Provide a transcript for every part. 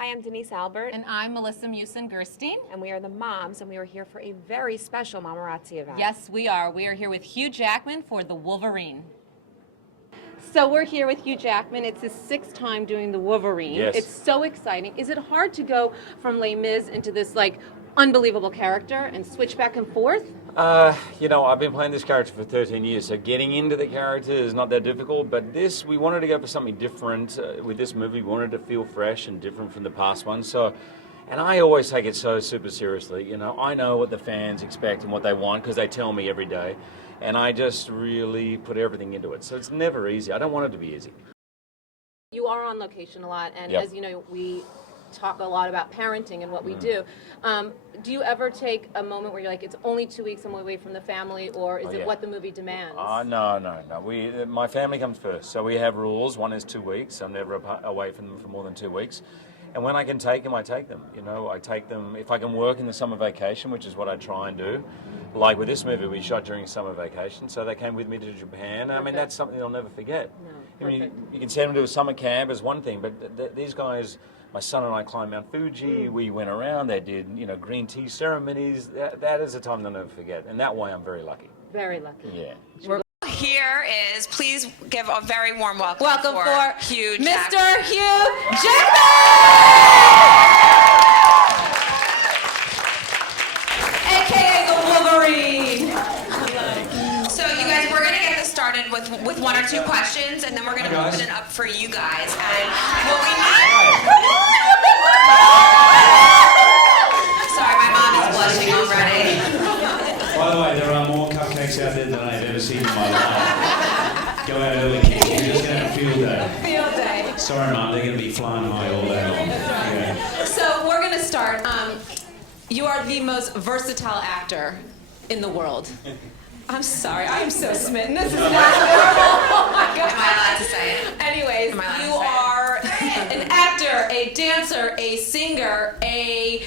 Hi, I'm Denise Albert. And I'm Melissa Musin-Gerstein. And we are the moms, and we are here for a very special Mamarazzi event. Yes, we are. We are here with Hugh Jackman for the Wolverine. So we're here with Hugh Jackman. It's his 6th time doing the Wolverine. Yes. It's so exciting. Is it hard to go from Les Mis into this unbelievable character and switch back and forth? I've been playing this character for 13 years, so getting into the character is not that difficult, but we wanted to go for something different. With this movie, we wanted to feel fresh and different from the past one. And I always take it so super seriously. I know what the fans expect and what they want because they tell me every day, and I just really put everything into it. So it's never easy. I don't want it to be easy. You are on location a lot, and Yep. as you know, we talk a lot about parenting and what we do. Do you ever take a moment where you're like, it's only 2 weeks I'm away from the family, or is it what the movie demands? No. My family comes first, so we have rules. One is 2 weeks. I'm never away from them for more than 2 weeks. And when I can take them, I take them. I take them if I can work in the summer vacation, which is what I try and do. Like with this movie, we shot during summer vacation, so they came with me to Japan. I mean, that's something they'll never forget. No, I mean, you can send them to a summer camp as one thing, but these guys. My son and I climbed Mount Fuji. We went around. They did, green tea ceremonies. That is a time they'll never forget, and that way I'm very lucky. Very lucky. Yeah. Here is, please give a very warm welcome, for Hugh Mr. Jackman. Hugh Jackman! AKA the Wolverine. So you guys, we're gonna get this started with one or two questions, and then we're gonna open it up for you guys. And what we need. Sorry, my mom is blushing already. By the way, there are more cupcakes out there than I've ever seen in my life. Go out early, kids. You're just going to have a field day. Field day. Sorry, Mum, they're going to be flying high all day long. Yeah. So we're going to start. You are the most versatile actor in the world. I'm sorry, I am so smitten. This is not Oh my God. Am I allowed to say it? Anyways, Am I allowed to you say it? are an actor, a dancer, a singer, a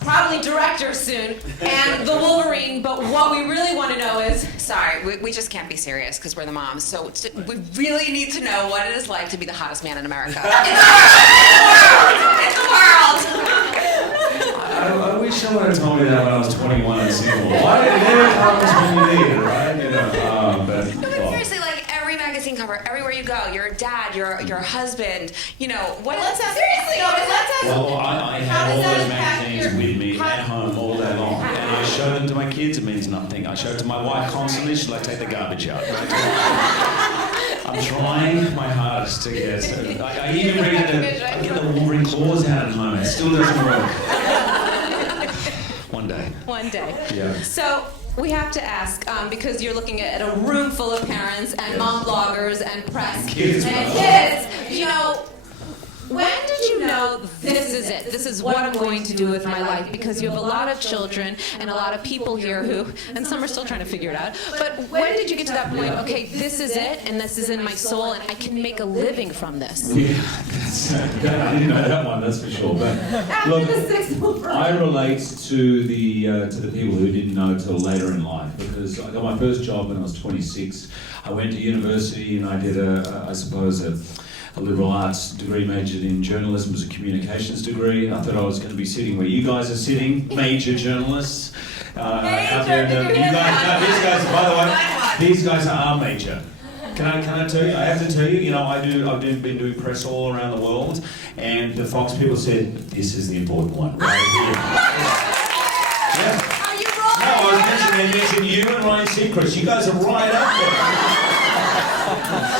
probably director soon, and the Wolverine. But what we really want to know is, Sorry, we just can't be serious because we're the moms. So we really need to know what it is like to be the hottest man in America. In the world. I wish someone had told me that when I was 21 and single. Why did it never comes when you need it, right? But seriously, every magazine cover, everywhere you go, you're a dad, you're a husband. What? let's ask, Seriously, let's ask. Well, I have all those magazines with me at home all day long. And I show them to my kids, it means nothing. I show it to my wife constantly, she'll take the garbage out. I'm trying my hardest to get. I even I get the Wolverine claws out at home. It still doesn't work. One day. One day. Yeah. So we have to ask, because you're looking at a room full of parents and mom bloggers and press Kids. and kids. When did you know this is it? This is what I'm going to do with my life? Because you have a lot of children and a lot of people here who, and some are still trying to figure it out. But when did you get to that point? Okay, this is it, and this is in my soul, and I can make a living from this. Yeah, I didn't know that one, that's for sure. But look, I relate to the people who didn't know till later in life, because I got my first job when I was 26. I went to university and I did a liberal arts degree, majored in journalism, was a communications degree. I thought I was going to be sitting where you guys are sitting, major journalists. Out there. These guys, by the way, these guys are major. Can I tell you? I have to tell you. I've been doing press all around the world, and the Fox people said this is the important one right here. Yeah. Are you wrong? No, I mentioned you and Ryan Seacrest. You guys are right up there.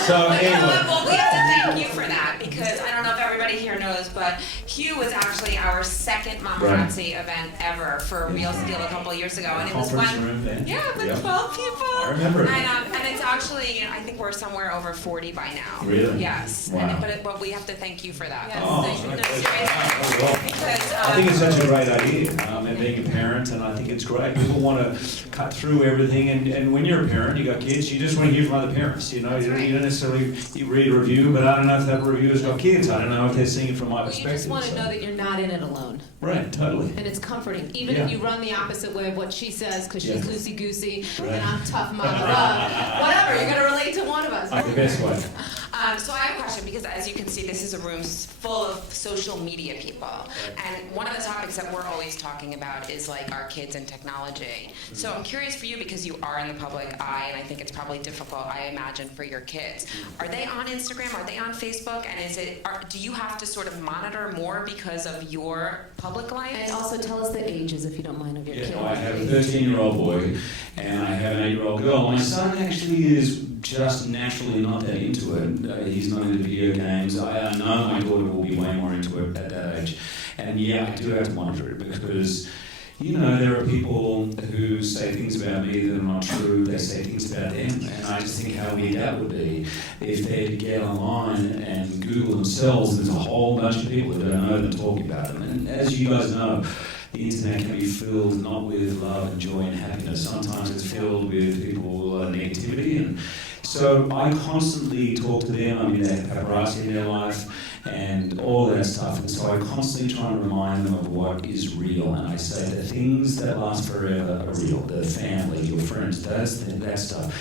So anyway. Well, we have to thank you for that because I don't know if everybody here knows, but Hugh was actually our second Mamaarazzi event ever for Real Steel a couple of years ago, and it was Conference room then. Yeah, with 12 people. I remember it. And it's actually, I think we're somewhere over 40 by now. Really? Yes. Wow. But we have to thank you for that. Yes, Oh, thank you. okay. Seriously. Well, Because, I think it's such a great idea, and being a parent, and I think it's great. People want to cut through everything, and when you're a parent, you got kids, you just want to hear from other parents. You don't necessarily read a review, but I don't know if that review has got kids. I don't know if they're seeing it from my Well, you perspective. just want to so. know that you're not in it alone. Right, totally. And it's comforting, even Yeah. if you run the opposite way of what she says, because she's Yeah. loosey-goosey, Right. and I'm tough mama. Whatever, you're going to relate to one of us. The best way. So I have a question because, as you can see, this is a room full of social media people, and one of the topics that we're always talking about is like our kids and technology. So I'm curious for you because you are in the public eye, and I think it's probably difficult, I imagine, for your kids. Are they on Instagram? Are they on Facebook? And do you have to sort of monitor more because of your public life? And also tell us the ages, if you don't mind, of your kids. I have a 13-year-old boy and I have an 8-year-old girl. My son actually is just naturally not that into it. He's not into video games. I know my daughter will be way more into it at that age. And yeah, I do have to monitor it because, you know, there are people who say things about me that are not true. They say things about them. And I just think how weird that would be if they'd get online and Google themselves. There's a whole bunch of people that don't know them talking about them. And as you guys know, the internet can be filled not with love and joy and happiness. Sometimes it's filled with people negativity. And so I constantly talk to them. I mean, they have paparazzi in their life and all that stuff. And so I constantly try and remind them of what is real. And I say the things that last forever are real. The family, your friends, that stuff.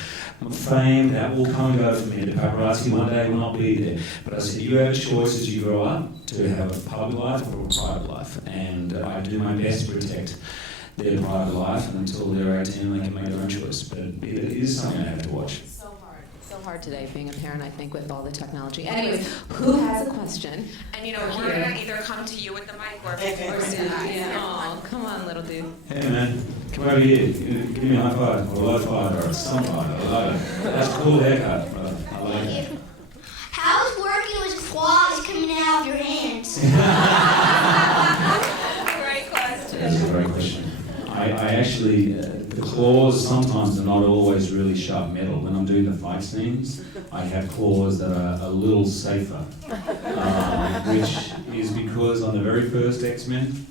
Fame, that will come and go for me. The paparazzi one day will not be there. But I said, you have a choice as you grow up to have a public life or a private life. And I do my best to protect their private life until they're 18 and they can make their own choice. But it is something I have to watch. So hard today being a parent, I think, with all the technology. Anyways, who has a question? And you know, we're gonna either come to you with the mic or say hi. Yeah. Oh, come on, little dude. Hey man, come over here. Give me a high five, or a low five, or a sun five. I love it. That's a cool haircut, brother. I like it. How's working with claws coming out of your hands? Great question. That's a great question. I actually, the claws sometimes are not always really sharp metal. When I'm doing the fight scenes, I have claws that are a little safer, which is because on the very first X-Men,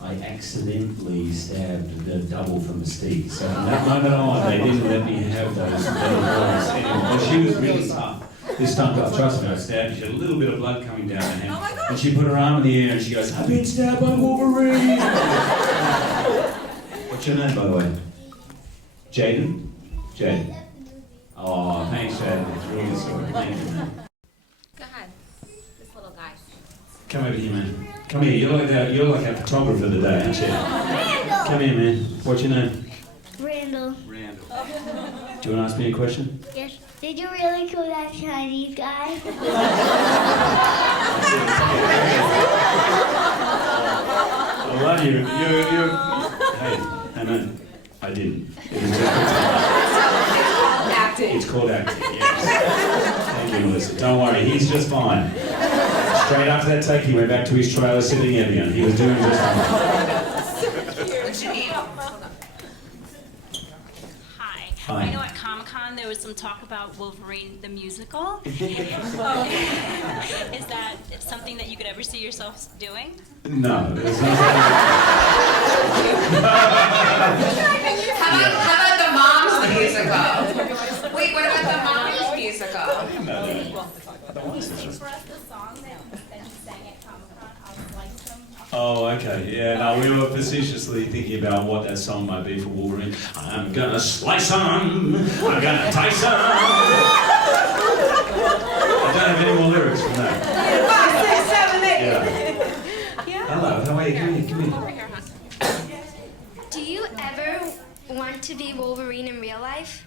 I accidentally stabbed the double for Mystique. So from that moment on, they didn't let me have those metal claws anymore. And she was really tough. This stunt girl, trust me, I stabbed her. She had a little bit of blood coming down her hand. Oh my God. And she put her arm in the air and she goes, I've been stabbed by Wolverine! What's your name, by the way? Jaden? Jaden. Oh, thanks, Jaden. It's really sweet. Thank you, man. Go ahead. This little guy. Come over here, man. Come here. You're like a photographer today, aren't you? Randall! Come here, man. What's your name? Randall. Randall. Do you want to ask me a question? Yes. Did you really kill that Chinese guy? I love you. Hey, no, I didn't. It was just Acting. It's called acting, yes. Thank you, Melissa. Don't worry, he's just fine. Straight after that take, he went back to his trailer sitting in again. He was doing just fine. What's your name? Hi. Hi. I know at Comic-Con there was some talk about Wolverine the musical. Is that something that you could ever see yourself doing? No, there's no. How about the Mom's musical? Wait, what about the Mom's musical? For us, the song that you sang at Comic-Con, I'll slice them. Oh, okay. Yeah, no, we were facetiously thinking about what that song might be for Wolverine. I'm gonna slice 'em, I'm gonna dice 'em. I don't have any more lyrics from that. 5, 6, 7, 8. Yeah. Hello, how are you? Come here. Do you ever want to be Wolverine in real life?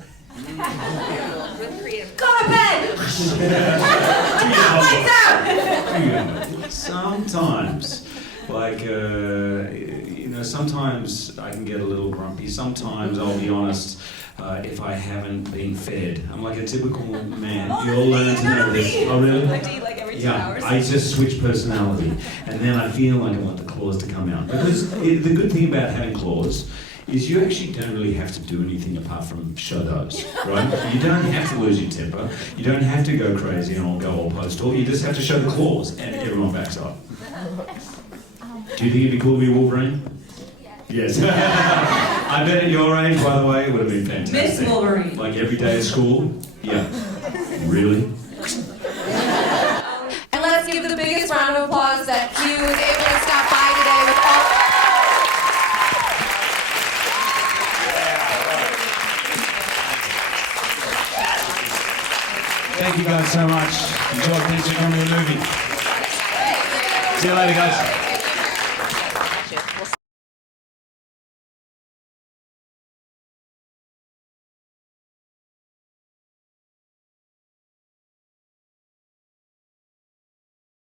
With creative. Go to bed! Sometimes, like, sometimes I can get a little grumpy. Sometimes, I'll be honest, if I haven't been fed. I'm like a typical man. You'll learn to know this. Oh, really? I do like every 2 hours. I just switch personality. And then I feel like I want the claws to come out. Because the good thing about having claws is you actually don't really have to do anything apart from show those, right? You don't have to lose your temper. You don't have to go crazy and all go all postal. You just have to show the claws and everyone backs up. Do you think it'd be cool to be Wolverine? Yes. I bet at your age, by the way, it would have been fantastic. Miss Wolverine. Like every day at school? Yeah. Really? And let's give the biggest round of applause that Hugh was able to stop by today with all. Thank you guys so much. Enjoy. Thanks for coming to the movie. See you later, guys.